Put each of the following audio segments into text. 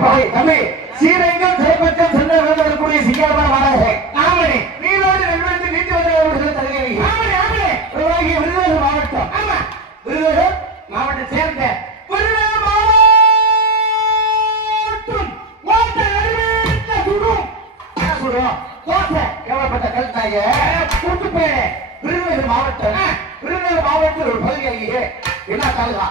தம்பி சீரங்கம் சிறப்பக்கம் சென்ற வரக்கூடிய சிங்கமான மாணவர்கள் ஆமணி நீரோடு நெல்வேலி நீதி வந்து தருகிறீங்க ஆமணி ஆமணி விருதுநகர் மாவட்டம் ஆமா விருதுநகர் மாவட்டம் சேர்ந்த விருதுநகர் மாவட்டம் ஓட்ட நடுவேட்ட சுடும் சுடும் கோசை கேவலப்பட்ட கல்தாய கூட்டு பேரு விருதுநகர் மாவட்டம் விருதுநகர் மாவட்டத்தில் ஒரு பகுதியாகியே என்ன தாலுகா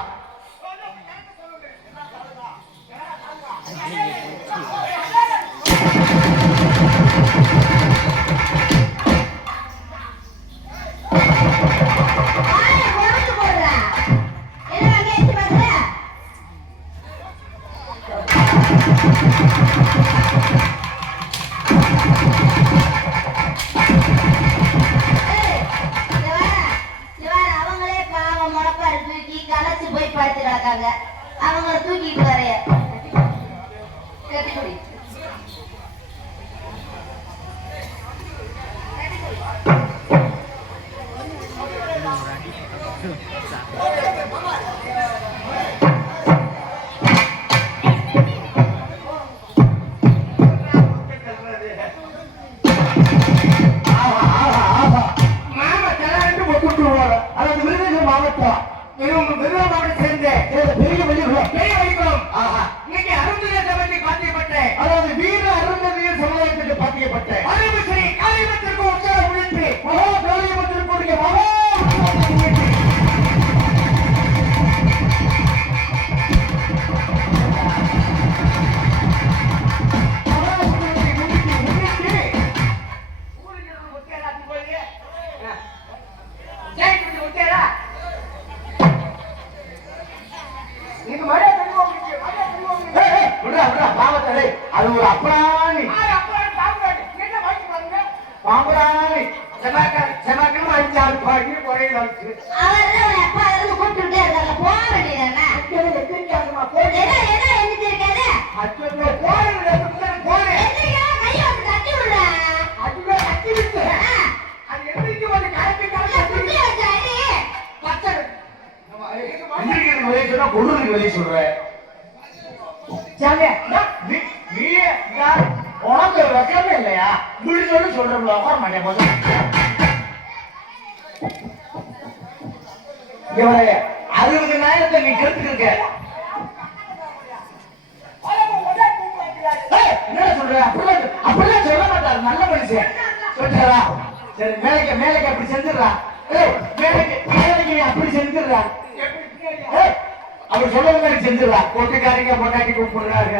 அவங்க தூக்கிட்டு வரைய கட்டிக்குடி அது ஒரு அப்ராணி பாம்பராணி செனாக்கணும் 5-6 பாக்கி ஒரே நாளைக்கு அவர்தான் அப்பா இருந்து கூப்பிட்டுட்டே இருக்காங்க போக வேண்டியதானே எத்திரிக்காதமா போடு என்ன எந்திரிக்காத அச்சோ போடு போடு எந்திரிக்கா கைய வந்து தட்டி விடுற அதுவே தட்டி விட்டு அது எந்திரிக்க வந்து கரெக்ட் புடி வச்சாடி பச்சை எந்திரிக்கிறது வெளிய சொன்னா கொள்ளுறதுக்கு வெளிய சொல்றேன் சாமி நீ யார் உனக்கு வெக்கமே இல்லையா இப்படி சொல்லி சொல்றோம்ல உட்கார மாட்டேன் போது 60,000 நீ கெடுத்துட்டு இருக்க என்ன சொல்ற அப்படிலாம் சொல்ல மாட்டாரு நல்ல மனுஷன் சொல்றா சரி மேலைக்கு அப்படி செஞ்சிடறா மேலைக்கு அப்படி செஞ்சிடறா அவர் சொல்றது மாதிரி செஞ்சிடறா கொட்டுக்காரிங்க பொட்டாட்டி கூப்பிடுறாங்க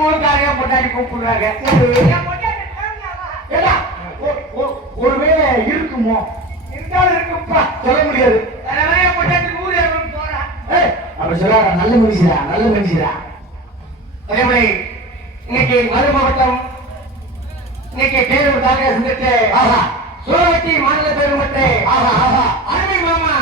ஊருக்காரிங்க பொட்டாட்டி கூப்பிடுறாங்க ஒருவேளை இருக்குமோ இருந்தாலும் இருக்குப்பா சொல்ல முடியாது அப்படி சொல்ல நல்ல மனுஷரா அதே மாதிரி இன்னைக்கு மதுரை மாவட்டம் இன்னைக்கு பேரூர் தாலுகா சங்கத்தை சோழவட்டி மாநில பெருமட்டை அருமை மாமா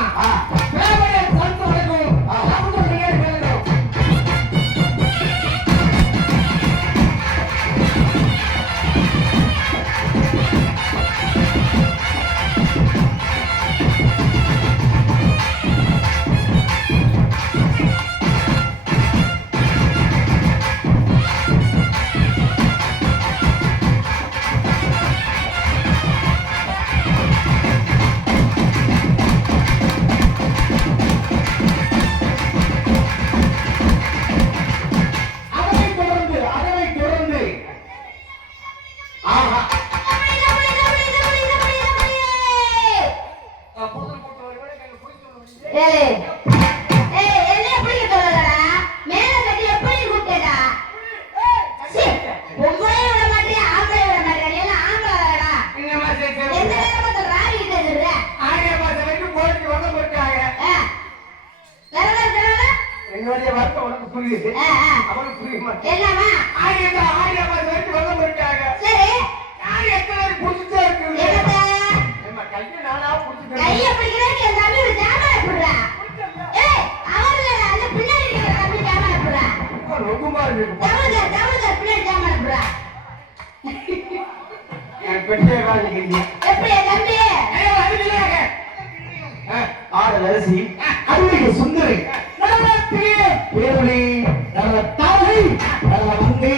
என்னுடைய வார்த்தை உனக்கு புரியுது அவனுக்கு புரிய மாட்டேன் சரி யாரு எத்தனை புடிச்சே இருக்கு கையை நானா புடிச்சுட்டேன் கையை பிடிக்கிறேன் என் தம்பி ஒரு ஜாமான் போடுறா அவர்ல அந்த பின்னாடி இருக்கிற தம்பி ஜாமான் போடுறா ரொம்ப மாதிரி தமிழ் பின்னாடி ஜாமான் போடுறா என் பெட்டே வாங்கிக்கிறீங்க எப்படி தம்பி ஆடல் அரிசி அருமைக்கு சுந்தரி பேரொழி தாழ்வு அதுல வந்து